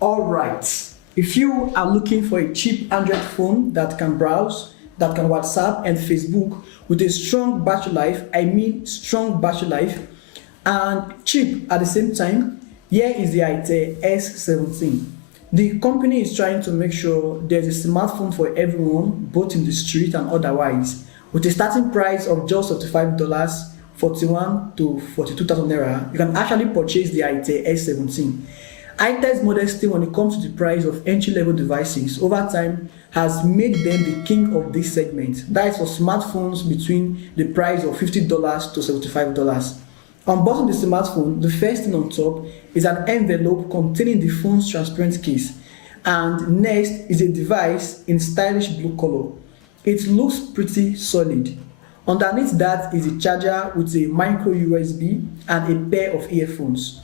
Alright, if you are looking for a cheap Android phone that can browse, that can WhatsApp and Facebook with a strong battery life, I mean strong battery life, and cheap at the same time, here is the itel S17. The company is trying to make sure there's a smartphone for everyone, both in the street and otherwise, with a starting price of just $35, 41 to 42,000 naira. You can actually purchase the itel S17. Itel's modesty when it comes to the price of entry-level devices over time has made them the king of this segment. That is for smartphones between the price of $50 to $75. Unboxing the smartphone, the first thing on top is an envelope containing the phone's transparent case, and next is a device in stylish blue color. It looks pretty solid. Underneath that is a charger with a micro USB and a pair of earphones.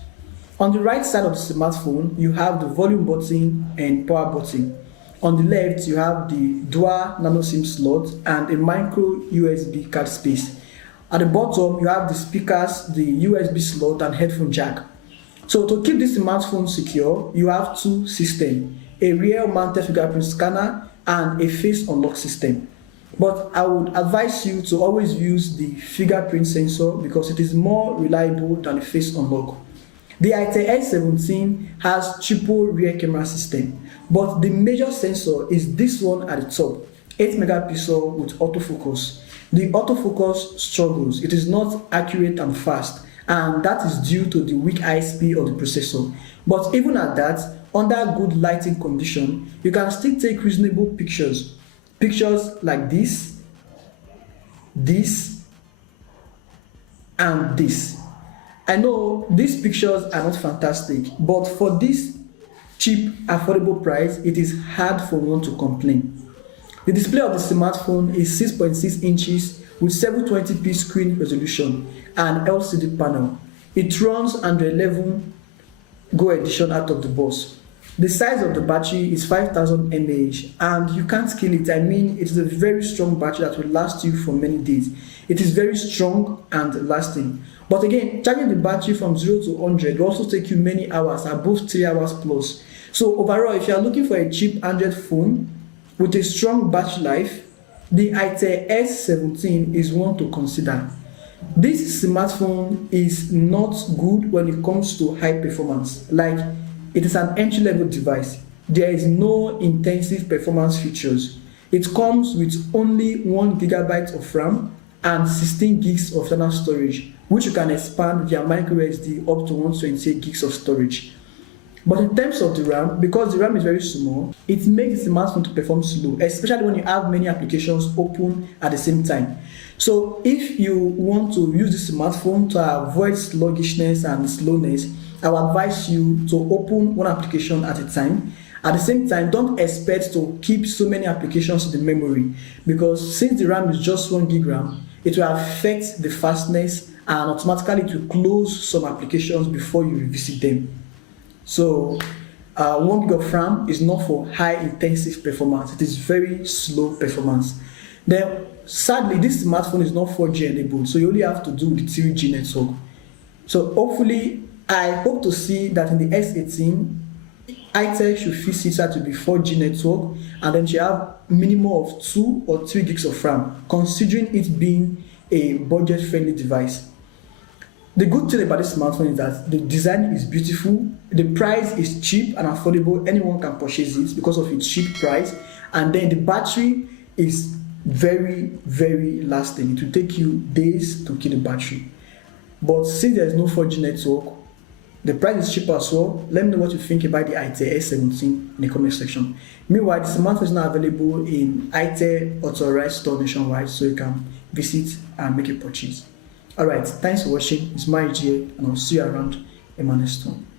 On the right side of the smartphone, you have the volume button and power button. On the left, you have the dual nano SIM slot and a micro USB card space. At the bottom, you have the speakers, the USB slot and headphone jack. So to keep this smartphone secure, you have two systems, a rear-mounted fingerprint scanner and a face unlock system. But I would advise you to always use the fingerprint sensor because it is more reliable than the face unlock. The itel S17 has triple rear camera system, but the major sensor is this one at the top, 8 megapixel with autofocus. The autofocus struggles, it is not accurate and fast, and that is due to the weak ISP of the processor. But even at that, under good lighting condition, you can still take reasonable pictures. Pictures like this, and this. I know these pictures are not fantastic, but for this cheap, affordable price, it is hard for one to complain. The display of the smartphone is 6.6 inches with 720p screen resolution and LCD panel. It runs Android 11 Go edition out of the box. The size of the battery is 5000 mAh and you can't kill it. I mean, it is a very strong battery that will last you for many days. It is very strong and lasting. But again, charging the battery from 0 to 100 will also take you many hours, above 3 hours plus. So overall, if you are looking for a cheap Android phone with a strong battery life, the itel S17 is one to consider. This smartphone is not good when it comes to high performance. Like, it is an entry-level device. There is no intensive performance features. It comes with only 1 GB of RAM and 16 gigs of internal storage, which you can expand via microSD up to 128 gigs of storage. But in terms of the RAM, because the RAM is very small, it makes the smartphone to perform slow, especially when you have many applications open at the same time. So if you want to use the smartphone to avoid sluggishness and slowness, I will advise you to open one application at a time. At the same time, don't expect to keep so many applications in the memory, because since the RAM is just 1 gig RAM, it will affect the fastness and automatically it will close some applications before you revisit them. So 1 gig of RAM is not for high intensive performance, it is very slow performance. Then sadly, this smartphone is not 4G enabled, so you only have to do the 3G network. So hopefully, I hope to see that in the S18, itel should fix it to be 4G network, and then you have minimum of 2 or 3 gigs of RAM, considering it being a budget-friendly device. The good thing about this smartphone is that the design is beautiful, the price is cheap and affordable, anyone can purchase it because of its cheap price, and then the battery is very lasting. It will take you days to kill the battery. But since there is no 4G network, the price is cheap as well. Let me know what you think about the itel S17 in the comment section. Meanwhile, the smartphone is now available in itel authorized store nationwide, so you can visit and make a purchase. Alright, thanks for watching. It's my GA, and I'll see you around in my next one.